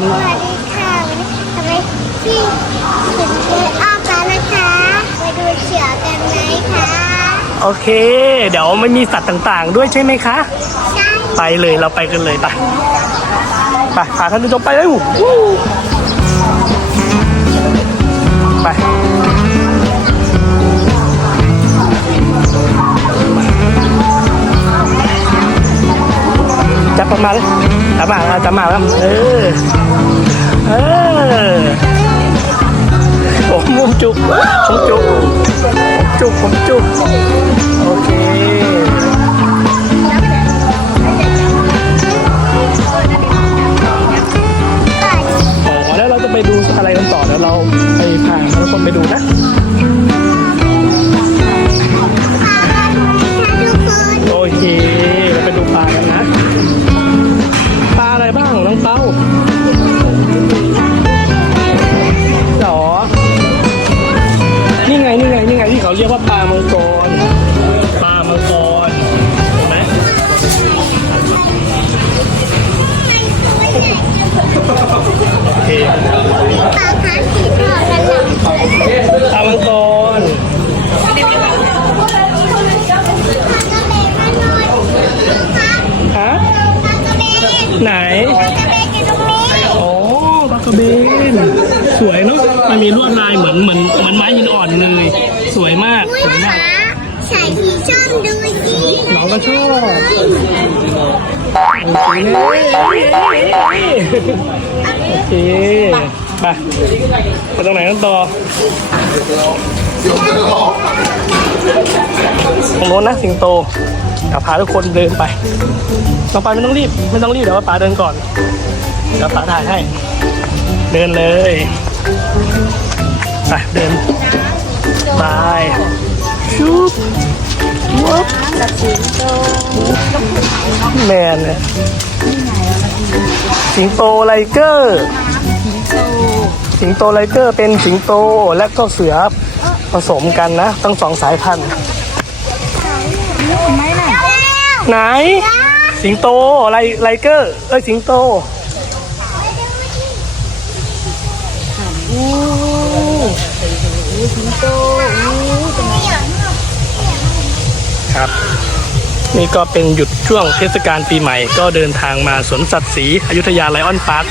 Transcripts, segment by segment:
สวัสดีค่ะทำไมพี่ถึงเดินออกแล้วนะคะไปดูเสือกันไหมคะโอเค เดี๋ยวมันมีสัตว์ต่างๆ ด้วยใช่ไหมคะ ใช่ไปเลยเราไปกันเลยไปไปพาท่านผู้ชมไปเลยวู้ไปจับประมาณเลย จับมาจับมาแล้วเออเออโอ้มุมจุกผมจุกผมจุกผมจุกโอเค มันมีลวดลายเหมือนเหมือนเหมือนไม้หินอ่อนเลย สวยมากอุ้ยสวยมาขากใส่สีช่องดูสิน้องก็ชอบโอเคไปไปตรงไหนกันต่อตรงโน้นนะสิงโตเดี๋ยวพาทุกคนเดินไปน้องปาไม่ต้องรีบ ไม่ต้องรีบเดี๋ยวว่าป๋าเดินก่อนเดี๋ยวป๋าถ่ายให้ เดินเลย ไปเดินไปชุบวับแมนเนี่ยสิงโตไลเกอร์ สิงโตไลเกอร์เป็นสิงโตและก็เสือผสมกันนะทั้งสองสายพันธุ์ไหน สิงโตไลไลเกอร์ เอ้ยสิงโต ครับ นี่ก็เป็นหยุดช่วงเทศกาลปีใหม่ ก็เดินทางมาสวนสัตว์ศรีอยุธยาไลออนพาร์ค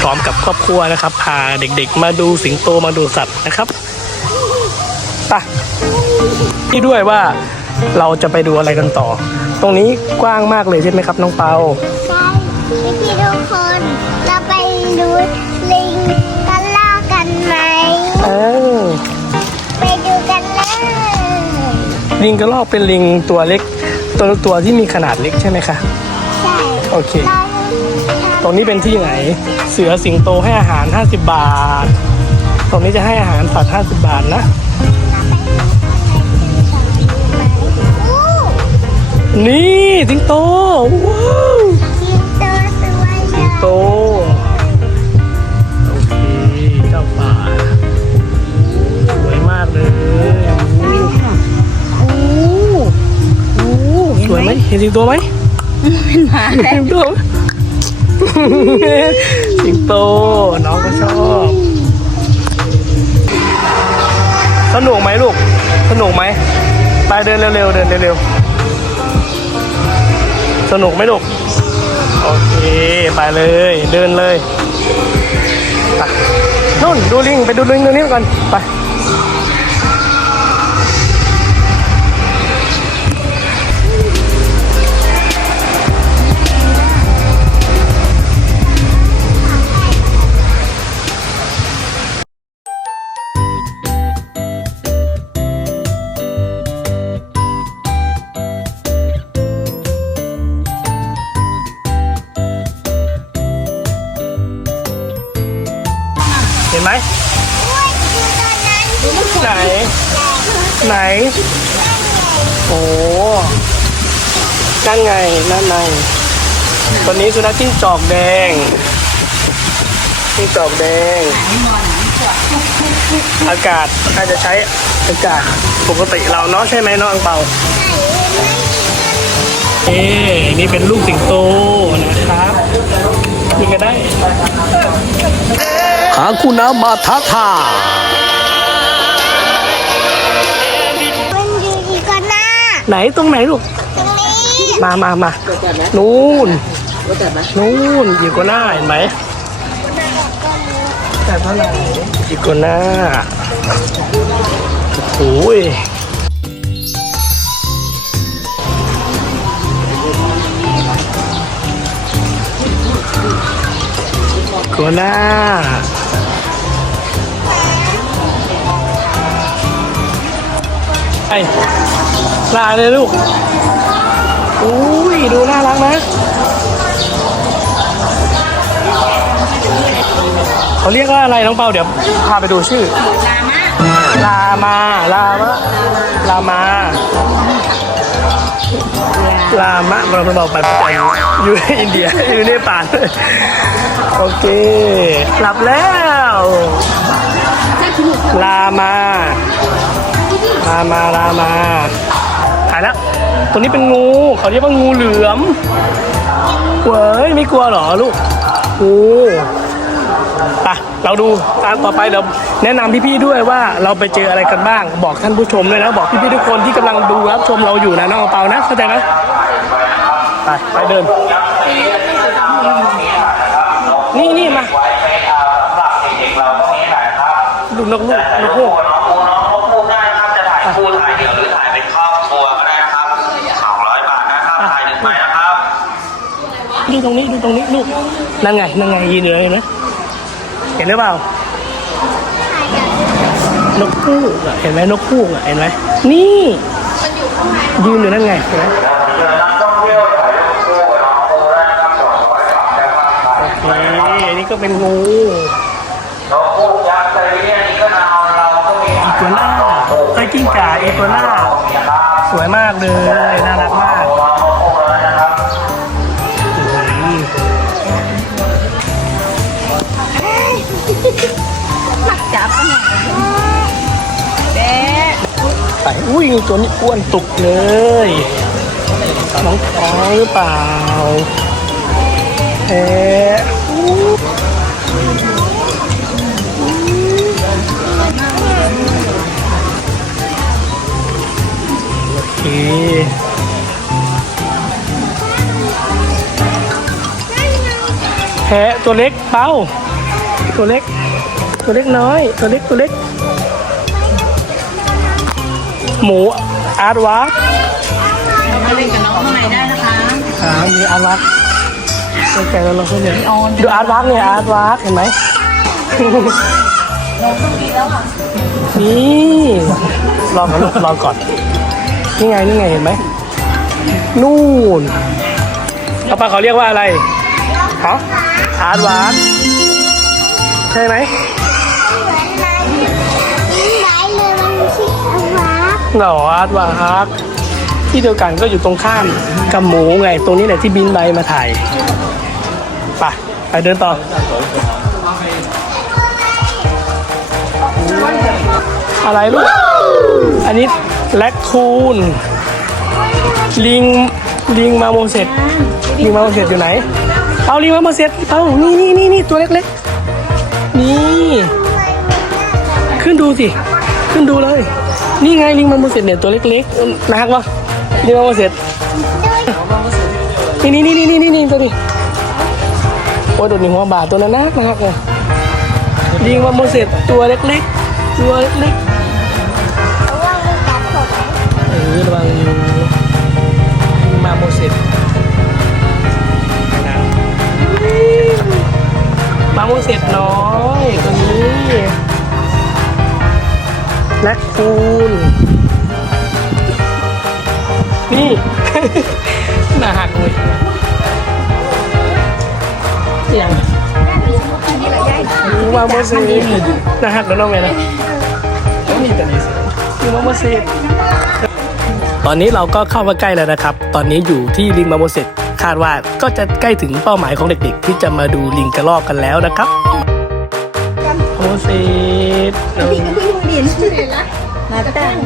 พร้อมกับครอบครัวนะครับ พาเด็กๆ มาดูสิงโตมาดูสัตว์นะครับไปที่ด้วยว่าเราจะไปดูอะไรกันต่อ ตรงนี้กว้างมากเลยใช่ไหมครับ น้องเปาใช่พี่ๆทุกคน เราไปดูลิง ลิงกระรอกเป็นลิงตัวเล็ก ตัวตัวที่มีขนาดเล็กใช่ไหมคะใช่โอเคเราตรงนี้เป็นที่ไหน เสือสิงโตให้อาหาร 50 บาท ตรงนี้จะให้อาหารสัตว์50 บาทนะอู้นี่สิงโตว้าวสิงโตสวยสิงโตโอเคเจ้าป่าสวยมากเลย สวยไหมเห็นสิงโตไหมเป็นหมาสิงโตสิงโตน้องก็ชอบสนุกไหมลูกสนุกไหมไปเดินเร็วๆเดินเร็วๆสนุกไหมลูกโอเคไปเลยเดินเลยไปนู่นดูลิงไปดูลิงตรงนี้ก่อนไป ไหน โอ้นั่นไงนั่นไงตัวนี้สุนัขจิ้งจอกแดงจิ้งจอกแดง อากาศอาจจะใช้อากาศปกติเราเนาะใช่ไหมน้องอังเปาเอ๊นี่เป็นลูกสิงโตนะครับนี่ก็ได้หาคุณามาทาทา ไหนตรงไหนลูก ตรงนี้มามามานู่นนู่นอีกัวหน้าเห็นไหมแต่เท่าไหร่อีกัวหน้าโอ้ยกัวหน้าไอ้ ลาเลยลูกอุ้ยดูน่ารักนะเขาเรียกว่าอะไรน้องเปาเดี๋ยวพาไปดูชื่อ ลามาลามะลามาลามะเราเราไปไปอยู่ในอินเดียอยู่เนป่าโอเคหลับแล้วลามาลามาลามาายแล้ว ตัวนี้เป็นงู เขาเรียกว่างูเหลือมเว้ยไม่กลัวเหรอลูกงูไปเราดูตามต่อไปเดี๋ยวแนะนำพี่ๆด้วยว่าเราไปเจออะไรกันบ้าง บอกท่านผู้ชมด้วยนะ บอกพี่ๆทุกคนที่กำลังดูรับชมเราอยู่นะน้องเอาเปานะเข้าใจไหมไปไปเดิน นี่นี่มาดูนกลูกนกฮูก ตรงนี้ดูตรงนี้ลูกนั่นไงนั่นไงยืนอยู่เลยเห็นไหมเห็นหรือเปล่านกคู่เห็นไหมนกคู่เห็นไหมนี่ยืนอยู่นั่นไงเห็นไหมเชิญนักท่องเที่ยวถ่ายรูปคู่กับน้องปูได้นะครับ200บาทนะครับโอเคอันนี้ก็เป็นงูนกปูยักษ์ไซบีเรียนอีกก็นาเราก็มีอีตัวหน้าไอ้ยกิ้งก่าอีตัวหน้าสวยมากเลยน่า ไปอุ้ยตัวนี้อ้วนตุกเลย น้องท้องหรือเปล่าเอ๊ะโอเคแพะตัวเล็กเป้าตัวเล็ก ตัวเล็กน้อย ตัวเล็กตัวเล็ก หมูอาร์ตวักเรามาเล่นกับน้องข้างในได้นะคะอ่ามีอาร์ตวักใกล้ๆแล้วเราก็เนี่ยออนดูอาร์ตวักเนี่ยอาร์ตวักเห็นไหมนี่รอก่อนลูกรอก่อนนี่ไงนี่ไงเห็นไหมนู่นป้าป้าเขาเรียกว่าอะไรฮะอาร์ตวักใช่ไหมเหมื หรออาร์ตวักที่เดียวกันก็อยู่ตรงข้ามกับหมูไง ตรงนี้แหละที่บินใบมาถ่ายไปไปเดินต่ออะไรลูก อันนี้แลคคูน ลิง ลิงมาโมเสสลิงมาโมเสสอยู่ไหน เอาลิงมาโมเสสเอานี่นี่นี่นี่ตัวเล็กๆ นี่ ขึ้นดูสิ ขึ้นดูเลย นี่ไงลิงมาโมเสสเนี่ยตัวเล็กๆนักวะลิงมาโมเสสนี่นี่นี่นี่นี่นี่ตัวนี้โอ้ยตัวนี้หัวบาทตัวนั้นนักนักเลยลิงมาโมเสสตัวเล็กๆตัวเล็กๆเพระว่ามันกัดผมเออระวังมาโมเสสนะมาโมเสสน้อยตัวนี้แล หน้าหักเลยเสียงมาโมเสสหน้าหักแล้วน้องแม่นะนี่ตัวนี้คือมาโมเสสตอนนี้เราก็เข้ามาใกล้แล้วนะครับ ตอนนี้อยู่ที่ลิงมาโมเสสคาดว่าก็จะใกล้ถึงเป้าหมายของเด็กๆ ที่จะมาดูลิงกระรอกกันแล้วนะครับโมเสสเออมาตั้ง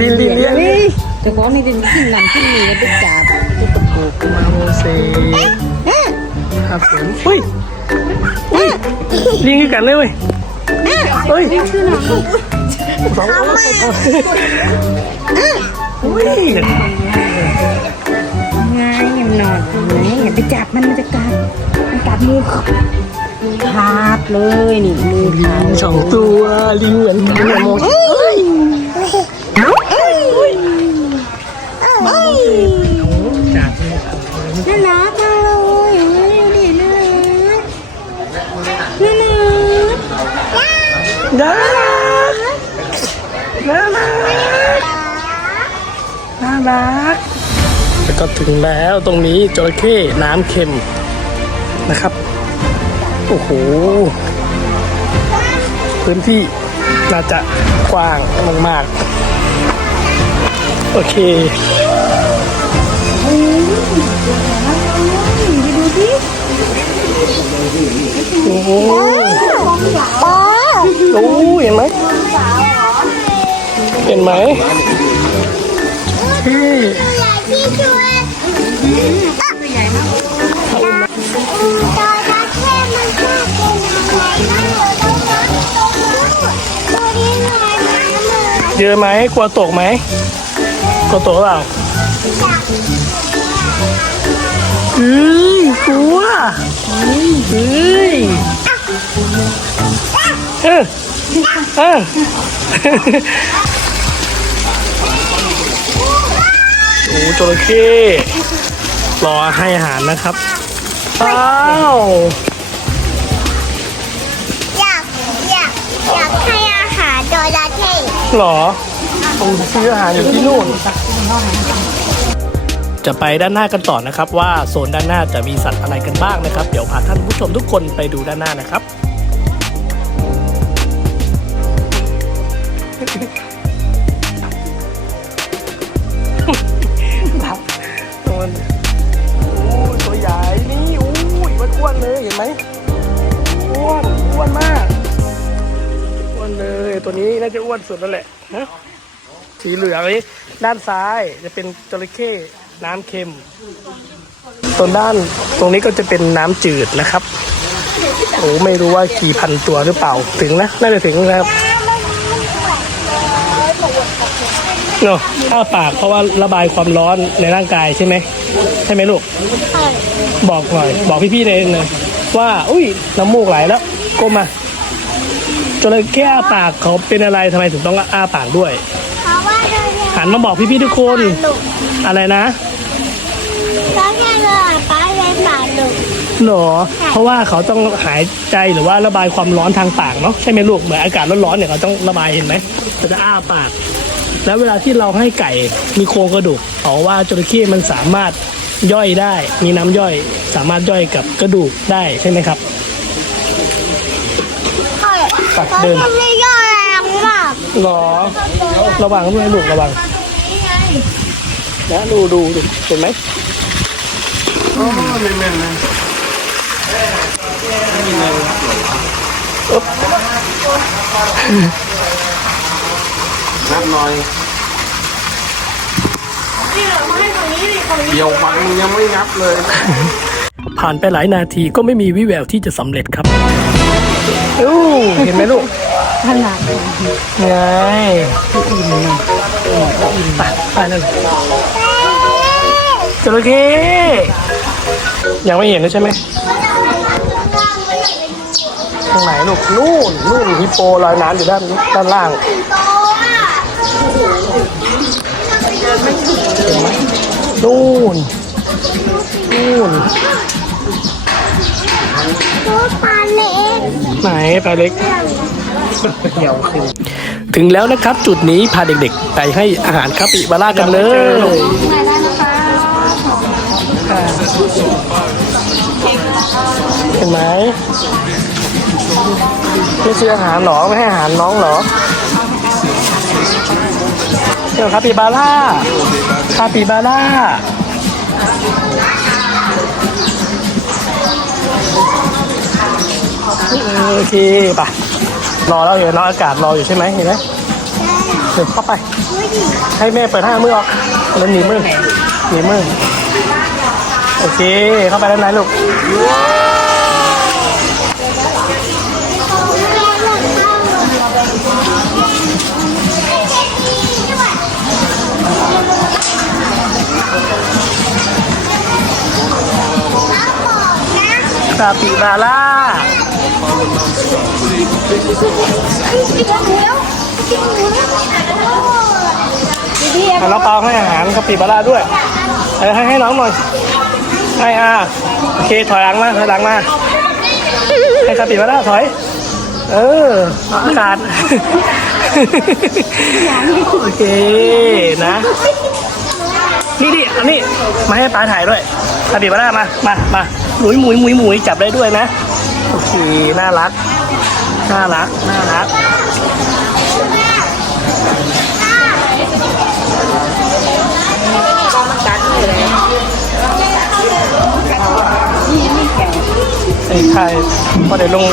ลิงลิงเลี้ยงแต่ของนี่ดินขึ้นนำขึ้นมีแล้วไปจับมาโมเสสฮครับผมอุ้ยอุ้ยลิงกันเลยเว้ยเฮ้ยสองโอ้ยอุ้ยไงมันนอนไหนอย่าไปจับมันมันจะกัดมันกัดมือขาดเลยนี่มือขาดสองตัวลิงเหมือนลิงเหมือนโม น่ารักมากเลยเฮ้ยดูดิน่ารักน่ารักน่ารักน่ารักน่ารักแล้วก็ถึงแล้วตรงนี้จระเข้น้ำเค็มนะครับ โอ้โห พื้นที่น่าจะกว้างมากๆ โอเค โอ้โหโอ้เห็นไหมเห็นไหมที่ใหญ่ที่สุดตัวใหญ่มากตัวนักแค่มันชอบเป็นอะไรนะเราต้องรักตรงนู้นตัวนี้ลอยน้ำเลย เยอะไหมกลัวตกไหมกลัวตกหรือเปล่าเฮ้ยกลัว เฮ้ยเออเออโอ้จระเข้รอให้อาหารนะครับอ้าวอยากอยากอยากให้อาหารจระเข้หรอผมซื้ออาหารอยู่ที่นู่น จะไปด้านหน้ากันต่อนะครับ ว่าโซนด้านหน้าจะมีสัตว์อะไรกันบ้างนะครับ เดี๋ยวพาท่านผู้ชมทุกคนไปดูด้านหน้านะครับครับตัวนโอ้ยตัวใหญ่นี่อู้ยมันอ้วนเลยเห็นไหมอ้วนอ้วนมากอ้วนเลยตัวนี้น่าจะอ้วนสุดแล้วแหละฮะสีเหลืองนี้ ด้านซ้ายจะเป็นจระเข้น้ำเค็มตรงด้านตรงนี้ก็จะเป็นน้ำจืดนะครับโอ้ไม่รู้ว่ากี่พันตัวหรือเปล่าถึงนะน่าจะถึงนะครับเนาะอ้าปากเพราะว่าระบายความร้อนในร่างกายใช่ไหมใช่ไหมลูกบอกหน่อย บอกพี่ๆในเลยว่า อุ้ยน้ำมูกไหลแล้วก้มมาจระเข้อ้าปากเขาเป็นอะไรทำไมถึงต้องอ้าปากด้วย นหันมาบอกพี่ๆทุกคนดุอะไรนะเพราะแค่เราอ่านป้ายเป็นหมาดุหรอ เพราะว่าเขาต้องหายใจหรือว่าระบายความร้อนทางปากเนาะใช่ไหมลูกเหมือนอากาศร้อนๆเนี่ยเขาต้องระบายเห็นไหมเขาจะอ้าปาก แล้วเวลาที่เราให้ไก่มีโครงกระดูกเขาว่าจระเข้มันสามารถย่อยได้ มีน้ำย่อยสามารถย่อยกับกระดูกได้ใช่ไหมครับปัดเดินเขาไม่ย่อแรงมากหรอ ระวังด้วยลูกระวัง นะดูดูดูเห็นไหมนับหน่อยเดี๋ยวฟังยังไม่นับเลย ผ่านไปหลายนาทีก็ไม่มีวิแววที่จะสำเร็จครับอู้เห็นไหมลูกขนาดไง ไปไปนั่นจระเข้ยังไม่เห็นเลยใช่ไหมตรงไหนลูกนู่นนู่นฮิปโปลอยน้ำอยู่ด้านด้านล่างนู่นนู่นตัวปลาเล็กไหนปลาเล็ก ถึงแล้วนะครับ จุดนี้พาเด็กๆ ไปให้อาหารคาปิบาร่ากันเลย เห็นไหมไม่ซื้ออาหารหรอไม่ให้อาหารน้องหรอเดี๋ยวคาปิบาร่าคาปิบาร่าโอเคไป รอแล้วอยู่น้องอากาศรออยู่ใช่ไหมเห็นไหมเดี๋เข้าไป ให้แม่เปิดห้ามือออกแล้วหนีมือหนีมือโอเค เข้าไปด้านในลูกคาปิบาล่า ให้น้องเปาให้อาหารคาปิบาร่าด้วยเออให้ให้น้องหน่อยให้อ่าโอเคถอยหลังมาถอยหลังมาให้คาปิบาร่าถอย เอออากาศ โอเคนะ นี่ดิอันนี้มาให้ป้าถ่ายด้วยคาปิบาร่ามามามาหมุยหมุยหมุยหมุยจับได้ด้วยนะ โอเค น่ารัก น่ารัก น่ารัก ไอ้ไข่พอเดี๋ยวลง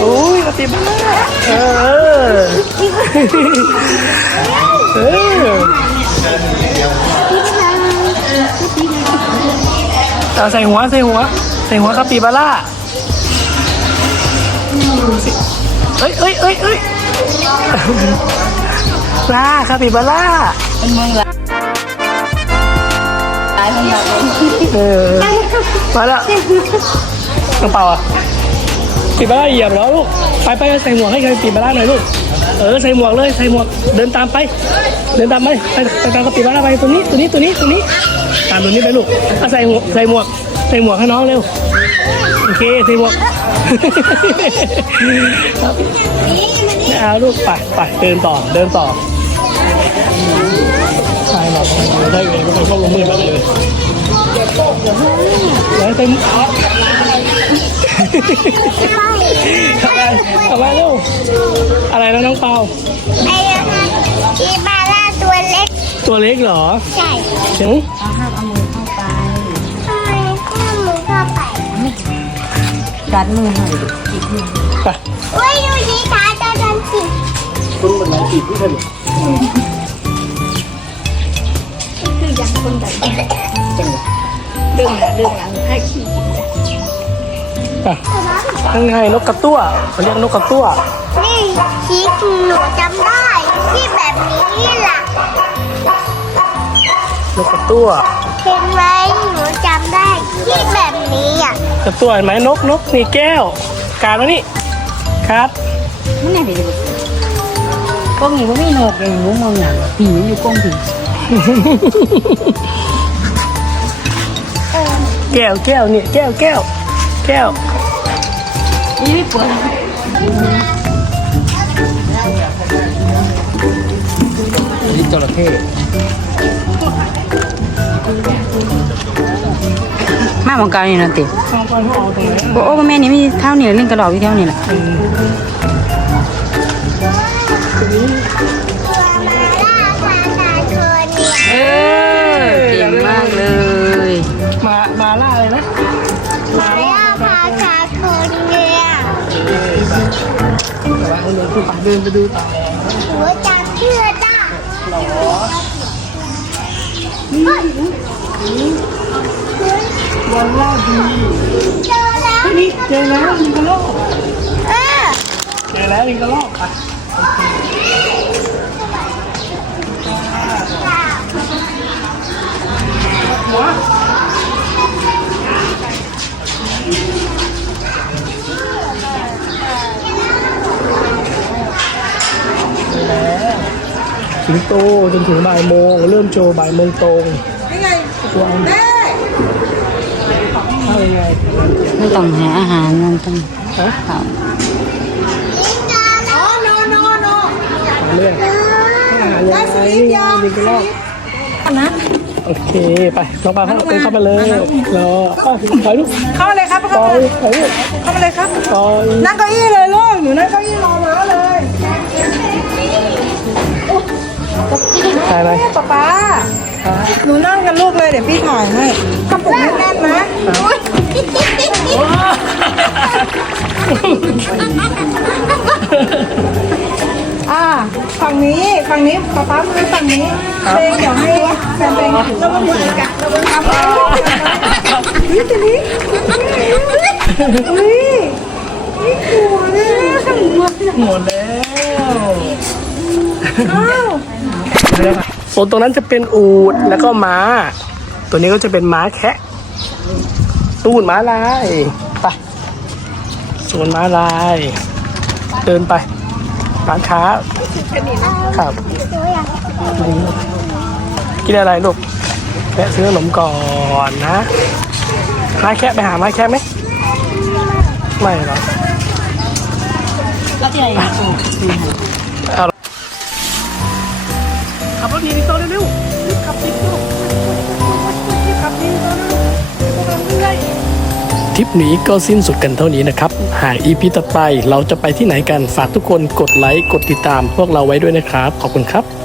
อุ้ยกระติบเออ เออเอาใส่หัว ใส่หัว ใส่หัวคาปิบาร่า เอ้ยเอ้ยเอ้ยเอ้ยลาคาปิบาร่าเป็นเมืองลายหลายเมืองลายเออมาแล้วน้องเป๋าอะปีบาร่าเหยียบแล้วลูก ไปไปใส่หมวกให้ใครปีบาร่าหน่อยลูก เออใส่หมวกเลยใส่หมวก เดินตามไป เดินตามไปไปไปตามกับปีบาร่าไปตัวนี้ตัวนี้ตัวนี้ตัวนี้ ตามตัวนี้ไปลูกอาใส่หมวกใส่หมวกใส่หมวกให้น้องเร็ว โอเคใส่หมวก เอาลูกไปไปเดินต่อเดินต่อใช่หรอกได้ไงไม่เคยชอบลงมือแบบนี้เลยแล้วเต็มทำไมทำไมลูกอะไรนะน้องเปาไอ้นะคะอีบาร่าตัวเล็ก ตัวเล็กเหรอ ใช่เดี๋ยวเอาห้ามเอามือ กัดมือหน่อยดิอีกมือไปเว้ยดูสีขาจะโดนสิคุณมันไหนจีบพี่เธอคือย่างคนแบบไปยังไงนกกระตั้วเขาเรียกนกกระตั้ว นี่ชีสหนูจำได้ที่แบบนี้ล่ะนกกระตั้ว เห็นไหมหนูจำได้ที่แบบนี้อะกระตั้วเห็นไหมนกนกนี่แก้ว การมานี่ครับมันเนี่ยเดี๋ยวกล้องนี้ว่าไม่นกอย่างงูมองหนังผีมันอยู่กล้องผีแก้วแก้วเนี่ยแก้วแก้วแก้วนี่ไม่ปวดนี่จระเข้ มาบังกานี่นะติลองไปเอาตรงไหนโอ้แม่นี่มีเท่านี่เล่นกระดอกอยู่เท่านี่แหละตัวมาล่าพาตาโทเนี่ยเออเก่งมากเลย มามาล่าเลยนะมาล่าพาตาโทเนี่ยแต่ว่าเอาเลยคุณไปเดินไปดูต่อหนูจำชื่อ ได้เจอแล้วนี่เจอแล้วลิงกระโลกเออเจอแล้วลิงกระโลกอะหัวสิงโตจนถึงบ่ายโมงเริ่มโชว์บ่ายโมงตรงนี่ไงแม่เข้ายัง ไงไม่ต้องหาอาหารมันต้องฮะเขาเรื่องอาหารยังไงลิงกระโลกนะโอเคไปน้องปลาเข้าไปเข้ามาเลยรออะถอยลูกเข้ามาเลยครับปเข้าล่อมายถอยลูกเข้ามาเลยครับปล่อยนั่งเก้าอี้เลยลูกหนูนั่งเก้าอี้รอมาเลยถ่ายอะไรป๊าป๊า หนูนั่งกันลูกเลยเดี๋ยวพี่ถ่ายให้กระปุกแน่นๆนะอ่าฝั่งนี้ฝั่งนี้ป๊าป๊ามือฝั่งนี้เพลงเดี๋ยวให้แฟนเพลงถือแล้วก็มือกันแล้วก็ทำวิตาลีอุ้ยนี่กลัวเลยหมดแล้วอ้าวโซ นตรงนั้นจะเป็นอูดแล้วก็ม้า ตัวนี้ก็จะเป็นม้าแคะตู้นม้าลายไปสวนม้าลาย เดินไปร้านค้าครับกินอะไรลูกแวะซื้อขนมก่อนนะไม้แคะไปหาไม้แคะไหมไม่หรอกแล้วที่ไหน ทริปนี้ก็สิ้นสุดกันเท่านี้นะครับ หาก EP ต่อไปเราจะไปที่ไหนกันฝากทุกคนกดไลค์กดติดตามพวกเราไว้ด้วยนะครับ ขอบคุณครับ